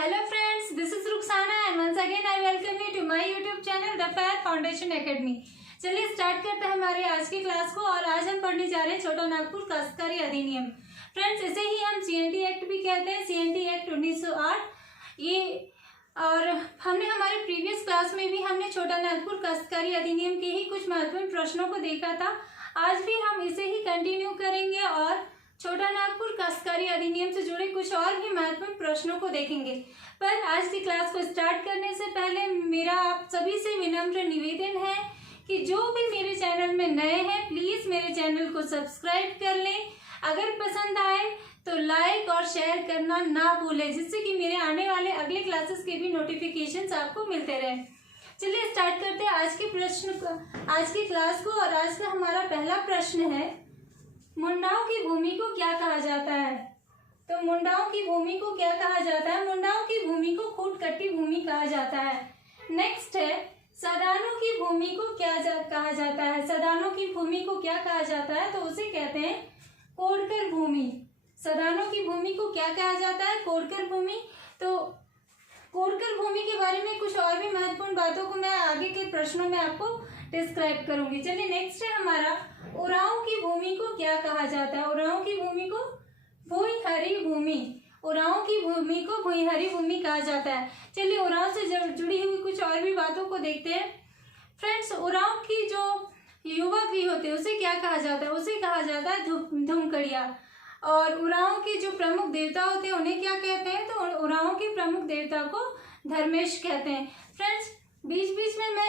Hello friends, this is Ruxana and once again I welcome you to my YouTube channel The Fair Foundation Academy। चलिए start करते हैं हमारे आज की class को और आज हम पढ़ने जा रहे हैं छोटा नागपुर काश्तकारी अधिनियम। फ्रेंड्स, इसे ही हम CNT एक्ट भी कहते हैं, CNT एक्ट 1908। ये और हमने हमारे प्रीवियस क्लास में भी हमने छोटा नागपुर काश्तकारी अधिनियम के ही कुछ महत्वपूर्ण प्रश्नों को देखा था। आज भी हम इसे ही कंटिन्यू करेंगे और छोटा नागपुर काश्तकारी अधिनियम से जुड़े कुछ और भी महत्वपूर्ण प्रश्नों को देखेंगे। पर आज की क्लास को स्टार्ट करने से पहले मेरा आप सभी से विनम्र निवेदन है कि जो भी मेरे चैनल में नए हैं प्लीज मेरे चैनल को सब्सक्राइब कर लें। अगर पसंद आए तो लाइक और शेयर करना ना भूलें, जिससे कि मेरे आने वाले अगले क्लासेस के भी नोटिफिकेशंस आपको मिलते रहें। चलिए स्टार्ट करते हैं आज की क्लास को। और आज का हमारा पहला प्रश्न है, मुंडाओं की भूमि को क्या कहा जाता है? तो मुंडाओं की भूमि को क्या कहा जाता है? मुंडाओं की भूमि को खूटकटी भूमि कहा जाता है। नेक्स्ट है, सदानों की भूमि को क्या कहा जाता है? सदानों की भूमि को क्या कहा जाता है? तो उसे कहते हैं कोड़कर भूमि। सदानों की भूमि को क्या कहा जाता है? कोड़कर भूमि। तो कोड़कर भूमि के बारे में कुछ और भी महत्वपूर्ण बातों को मैं आगे के प्रश्नों में आपको डिस्क्राइब करूंगी। चलिए नेक्स्ट है हमारा, उरांव की भूमि को क्या कहा जाता है? उरांव की भूमि को भूइंहरी भूमि। उरांव की भूमि को भूइंहरी भूमि कहा जाता है। चलिए उरांव से जुड़ी हुई कुछ और भी बातों को देखते हैं। फ्रेंड्स, उरांव की जो युवा गृह होते हैं उसे क्या कहा जाता है? उसे कहा जाता है धूमकड़िया। और उरांव के जो प्रमुख देवता होते हैं उन्हें क्या कहते हैं? तो उरांव के प्रमुख देवता को धर्मेश कहते हैं। फ्रेंड्स, बीच बीच में मैं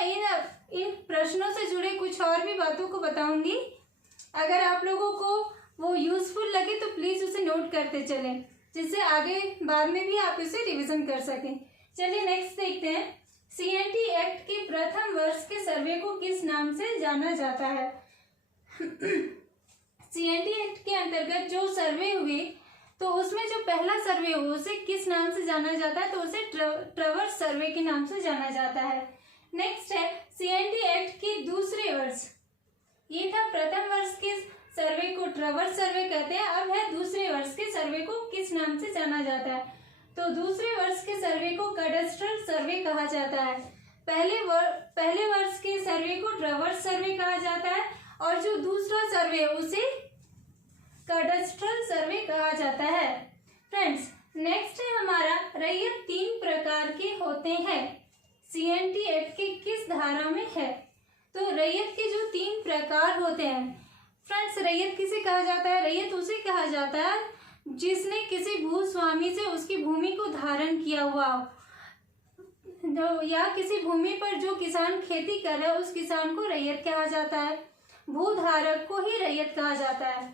इन प्रश्नों से जुड़े कुछ और भी बातों को बताऊंगी। अगर आप लोगों को वो यूजफुल लगे तो प्लीज उसे नोट करते चलें, जिससे आगे बाद में भी आप इसे रिवीजन कर सकें। चलिए नेक्स्ट देखते हैं, CNT एक्ट के प्रथम वर्ष के सर्वे को किस नाम से जाना जाता है? CNT एक्ट के अंतर्गत जो सर्वे हुए तो उसमें जो पहला सर्वे हुआ उसे किस नाम से जाना जाता है? तो उसे ट्रवर्स सर्वे के नाम से जाना जाता है। नेक्स्ट है, CNT एक्ट के दूसरे वर्ष, ये था प्रथम वर्ष के सर्वे को ट्रवर्स सर्वे कहते हैं। अब है दूसरे वर्ष के सर्वे को किस नाम से जाना जाता है? तो दूसरे वर्ष के सर्वे को कैडस्ट्रल सर्वे कहा जाता है। पहले वर्ष के सर्वे को ट्रवर्स सर्वे कहा जाता है और जो दूसरा सर्वे है उसे कैडस्ट्रल सर्वे कहा जाता है। फ्रेंड्स, नेक्स्ट है हमारा, रैयत 3 प्रकार के होते हैं। CNT एक्ट के किस धारा में है? तो रैयत के जो 3 प्रकार होते हैं, फ्रेंड्स, रैयत किसे कहा जाता है? रैयत उसे कहा जाता है जिसने किसी भूस्वामी से उसकी भूमि को धारण किया हुआ हो, या किसी भूमि पर जो किसान खेती कर रहा है उस किसान को रैयत कहा जाता है। भूधारक को ही रैयत कहा जाता है।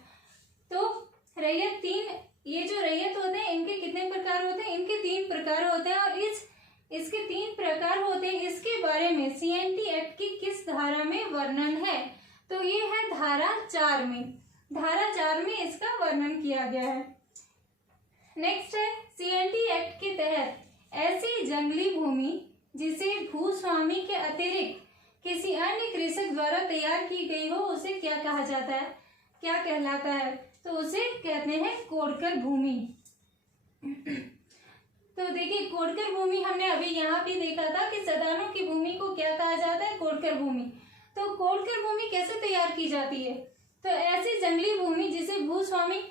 तो रैयत 3, ये जो रैयत होते हैं इनके कितने प्रकार होते हैं? इनके 3 प्रकार होते हैं। और इसके 3 प्रकार होते हैं, इसके बारे में CNT एक्ट की किस धारा में वर्णन है? तो ये है धारा 4 में। धारा 4 में इसका वर्णन किया गया है। नेक्स्ट है, CNT एक्ट के तहत ऐसी जंगली भूमि जिसे भूस्वामी के अतिरिक्त किसी अन्य कृषक द्वारा तैयार की गई हो उसे क्या कहा जाता है? क्या कहलाता है? तो उसे कहते हैं कोड़कर भूमि। तो देखिए, कोड़कर भूमि हमने अभी यहाँ पे देखा था कि सदानों की भूमि को क्या कहा जाता है? कोड़कर भूमि। तो कोड़कर भूमि कैसे तैयार की जाती है? तो ऐसी जंगली भूमि जिसे भूस्वामी,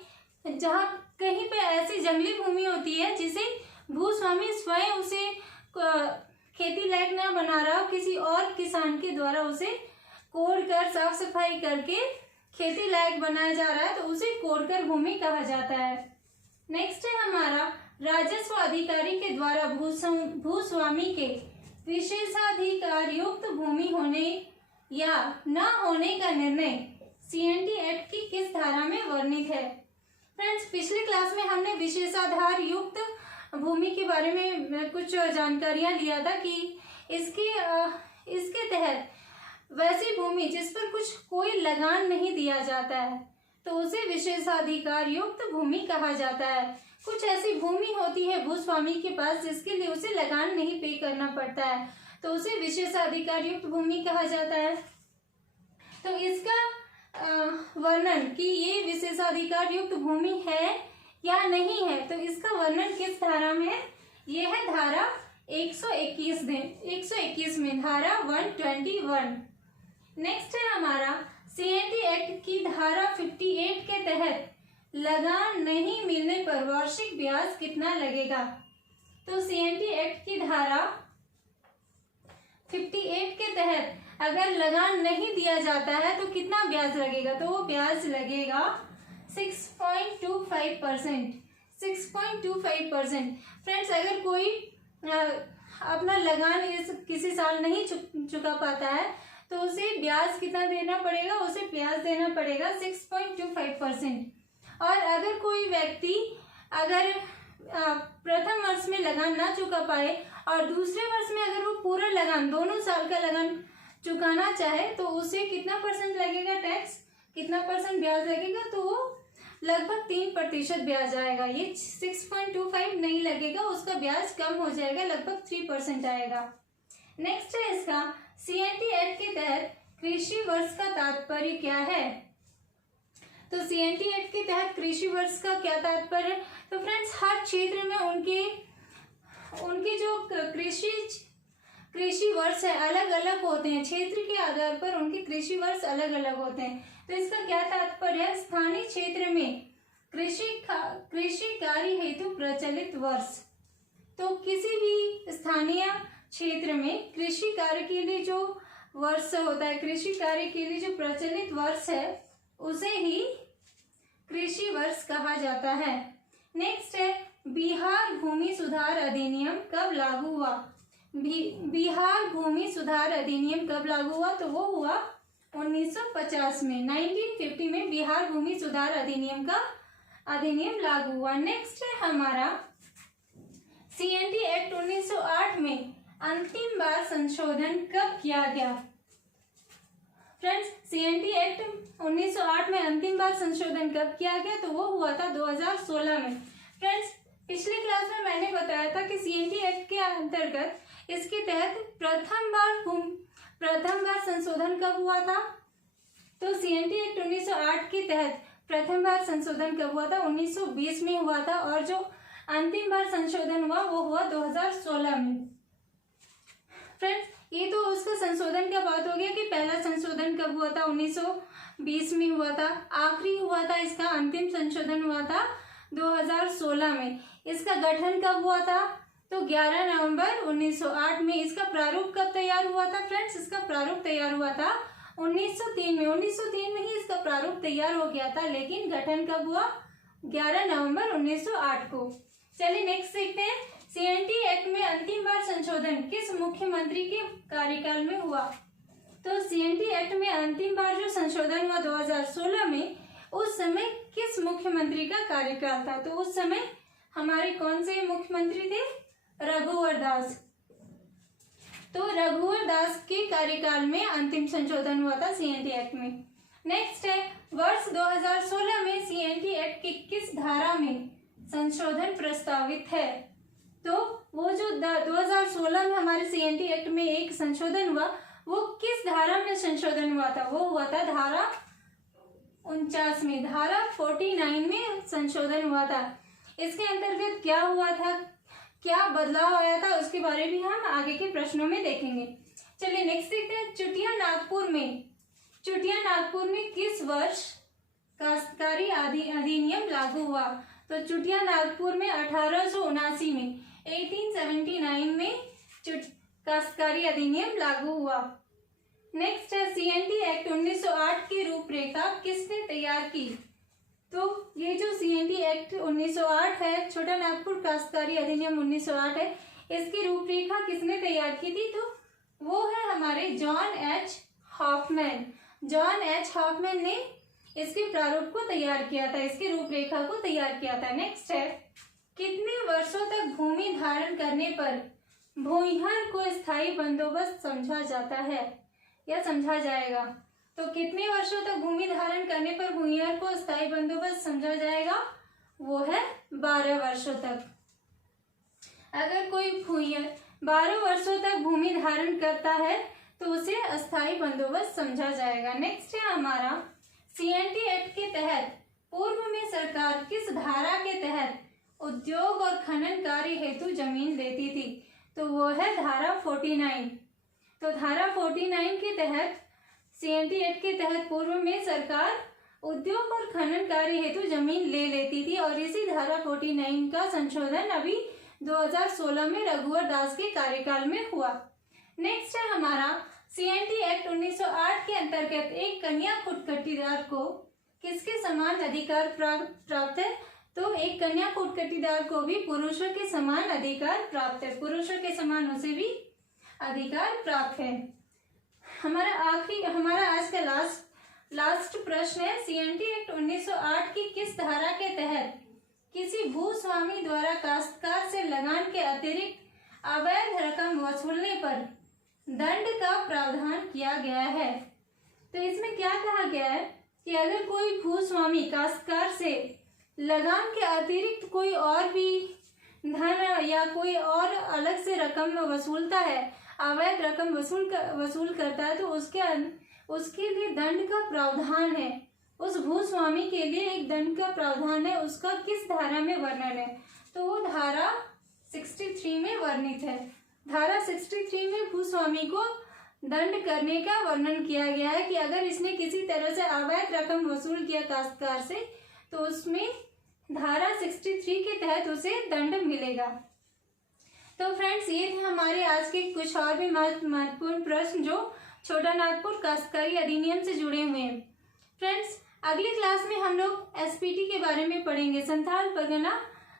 जहाँ कहीं पे ऐसी जंगली भूमि होती है जिसे भूस्वामी स्वयं उसे खेती लायक ना बना रहा हो, किसी और किसान के द्वारा उसे कोड़कर साफ सफाई करके खेती लायक बनाया जा रहा है, तो उसे कोड़कर भूमि कहा जाता है। नेक्स्ट है हमारा, राजस्व अधिकारी के द्वारा भूस्वामी के विशेषाधिकार युक्त भूमि होने या न होने का निर्णय CNT एक्ट की किस धारा में वर्णित है? फ्रेंड्स, पिछले क्लास में हमने विशेषाधार युक्त भूमि के बारे में कुछ जानकारियां लिया था कि इसके तहत वैसी भूमि जिस पर कोई लगान नहीं दिया जाता है तो उसे विशेषाधिकार युक्त भूमि कहा जाता है। कुछ ऐसी भूमि होती है भूस्वामी के पास जिसके लिए उसे लगान नहीं पे करना पड़ता है, तो उसे विशेषाधिकार युक्त भूमि कहा जाता है। तो इसका वर्णन कि ये विशेषाधिकार युक्त भूमि है या नहीं है, तो इसका वर्णन किस धारा में है? ये है धारा 121 में धारा 121। नेक्स्ट है हमारा सीएनटी एक्ट की धारा 58 के तहत लगान नहीं मिलने पर वार्षिक ब्याज कितना लगेगा। तो सीएनटी एक्ट की धारा 58 के तहत अगर लगान नहीं दिया जाता है तो कितना ब्याज लगेगा। तो वो ब्याज लगेगा 6.25%। 6.25%। फ्रेंड्स, अगर कोई अपना लगान किसी साल नहीं चुका पाता है तो उसे ब्याज कितना देना पड़ेगा, उसे ब्याज देना पड़ेगा 6.25%। और अगर कोई व्यक्ति अगर प्रथम वर्ष में लगान ना चुका पाए और दूसरे वर्ष में अगर वो पूरा लगान, दोनों साल का लगान चुकाना चाहे तो उसे कितना परसेंट लगेगा टैक्स, कितना परसेंट ब्याज लगेगा। तो वो लगभग 3% ब्याज आएगा। ये 6.25 नहीं लगेगा, उसका ब्याज कम हो जाएगा, लगभग 3% आएगा। नेक्स्ट है इसका सीएनटी एक्ट के तहत कृषि वर्ष का तात्पर्य क्या है। तो सीएनटी एक्ट के तहत कृषि वर्ष का क्या तात्पर्य है। तो फ्रेंड्स, हर क्षेत्र में उनके जो कृषि वर्ष है अलग अलग होते हैं। क्षेत्र के आधार पर उनके कृषि वर्ष अलग अलग होते हैं। तो इसका क्या तात्पर्य है, स्थानीय क्षेत्र में कृषि कार्य हेतु प्रचलित वर्ष। तो किसी भी स्थानीय क्षेत्र में कृषि कार्य के लिए जो वर्ष होता है, कृषि कार्य के लिए जो प्रचलित वर्ष है उसे ही कृषि वर्ष कहा जाता है। नेक्स्ट है बिहार भूमि सुधार अधिनियम कब लागू हुआ। बिहार भूमि सुधार अधिनियम कब लागू हुआ। तो वो हुआ 1950 में। 1950 में बिहार भूमि सुधार अधिनियम लागू हुआ। नेक्स्ट है हमारा सीएनटी एक्ट 1908 में अंतिम बार संशोधन कब किया गया। फ्रेंड्स, सीएनटी एक्ट 1908 में अंतिम बार संशोधन कब किया गया। तो वो हुआ था 2016 में। फ्रेंड्स, पिछले क्लास में मैंने बताया था कि सीएनटी एक्ट के अंतर्गत इसके तहत प्रथम बार संशोधन कब हुआ था। तो सीएनटी एक्ट 1908 के तहत प्रथम बार संशोधन कब हुआ था, 1920 में हुआ था। और जो अंतिम बार संशोधन हुआ वो हुआ 2016 में। फ्रेंड्स, ये तो उसका संशोधन का बात हो गया कि पहला संशोधन कब हुआ था, 1920 में हुआ था। आखिरी हुआ था इसका अंतिम संशोधन हुआ था 2016 में। इसका गठन कब हुआ था। तो 11 नवंबर 1908 में। इसका प्रारूप कब तैयार हुआ था। फ्रेंड्स, इसका प्रारूप तैयार हुआ था 1903 में। 1903 में ही इसका प्रारूप तैयार हो गया था, लेकिन गठन कब हुआ, 11 नवंबर 1908 को। चलिए नेक्स्ट देखते हैं, सीएनटी एक्ट में अंतिम बार संशोधन किस मुख्यमंत्री के कार्यकाल में हुआ। तो सीएनटी एक्ट में अंतिम बार जो संशोधन हुआ 2016 में, उस समय किस मुख्यमंत्री का कार्यकाल था। तो उस समय हमारे कौन से मुख्यमंत्री थे, रघुवर दास। तो रघुवर दास के कार्यकाल में अंतिम संशोधन हुआ था सीएनटी एक्ट में। नेक्स्ट है वर्ष 2016 में सीएनटी एक्ट की किस धारा में संशोधन प्रस्तावित है। तो वो जो 2016 में हमारे सीएनटी एक्ट में एक संशोधन हुआ, वो किस धारा में संशोधन हुआ था। वो हुआ था धारा 49 में। धारा 49 में संशोधन हुआ था। इसके अंतर्गत क्या हुआ था, क्या बदलाव आया था, उसके बारे में हम आगे के प्रश्नों में देखेंगे। चलिए नेक्स्ट देखते हैं, चुटिया नागपुर में किस वर्ष काश्तकारी अधिनियम लागू हुआ। तो चुटिया नागपुर में 1879 में 1879 में काश्तकारी अधिनियम लागू हुआ। नेक्स्ट है सीएनटी एक्ट 1908 की रूपरेखा किसने तैयार की। तो ये जो सीएनटी एक्ट 1908 है, छोटा नागपुर काश्तकारी अधिनियम 1908 है, इसकी रूपरेखा किसने तैयार की थी। तो वो है हमारे जॉन एच हॉफमैन ने इसके प्रारूप को तैयार किया था, इसकी रूपरेखा को तैयार किया था। नेक्स्ट है कितने वर्षों तक भूमि धारण करने पर भूमिहर को स्थायी बंदोबस्त समझा जाता है या समझा जाएगा। तो कितने वर्षों तक भूमि धारण करने पर भूमिहर को स्थायी बंदोबस्त समझा जाएगा, वो है 12 वर्षों तक। अगर कोई भूमिहर 12 वर्षों तक भूमि धारण करता है तो उसे अस्थायी बंदोबस्त समझा जाएगा। नेक्स्ट है हमारा सीएनटी एक्ट के तहत पूर्व में सरकार किस धारा के तहत उद्योग और खनन कार्य हेतु जमीन लेती थी, तो वो है धारा 49। तो धारा 49 के तहत CNT एक्ट के तहत पूर्व में सरकार उद्योग और खनन कार्य हेतु जमीन ले लेती थी और इसी धारा 49 का संशोधन अभी 2016 में रघुवर दास के कार्यकाल में हुआ। नेक्स्ट है हमारा CNT एक्ट 1908 के अंतर्गत एक कन्या कुटकटीदार को किसके समान अधिकार प्राप्त है? तो एक कन्या कुटकटीदार को भी पुरुषों के समान अधिकार प्राप्त है, पुरुषों के समान उसे भी अधिकार प्राप्त है। हमारा आज का लास्ट प्रश्न है, CNT एक्ट 1908 की किस धारा के तहत किसी भूस्वामी द्वारा काश्तकार से लगान के अतिरिक्त अवैध रकम वसूलने पर दंड का प्रावधान किया गया है? तो इसमें क्या कहा गया है कि अगर कोई भूस्वामी काश्तकार से लगान के अतिरिक्त कोई और भी धन या कोई और अलग से रकम वसूलता है, अवैध रकम वसूल करता है, तो उसके लिए दंड का प्रावधान है। उस भूस्वामी के लिए एक दंड का प्रावधान है, उसका किस धारा में वर्णन है? तो वो धारा 63 में वर्णित है। धारा 63 में भूस्वामी को दंड करने का वर्णन किया गया है कि अगर इसने किसी तरह से अवैध रकम वसूल किया काश्तकार से, तो उसमें धारा 63 के तहत उसे दंड मिलेगा। तो फ्रेंड्स, ये थे हमारे आज के कुछ और भी महत्वपूर्ण प्रश्न जो छोटा नागपुर काश्तकारी अधिनियम से जुड़े हुए हैं। फ्रेंड्स, अगली क्लास में हम लोग SPT के बारे में पढ़ेंगे, संथाल परगना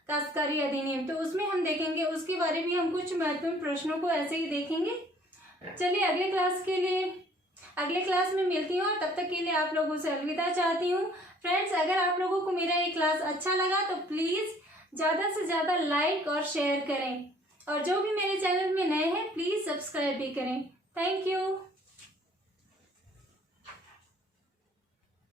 काश्तकारी अधिनियम। तो उसमें हम देखेंगे, उसके बारे में हम कुछ महत्वपूर्ण प्रश्नों को ऐसे ही देखेंगे। चलिए अगले क्लास में मिलती हूँ और तब तक के लिए आप लोगों से अलविदा चाहती हूँ। फ्रेंड्स, अगर आप लोगों को मेरा ये क्लास अच्छा लगा तो प्लीज़ ज़्यादा से ज़्यादा लाइक और शेयर करें, और जो भी मेरे चैनल में नए हैं प्लीज़ सब्सक्राइब भी करें। Thank you.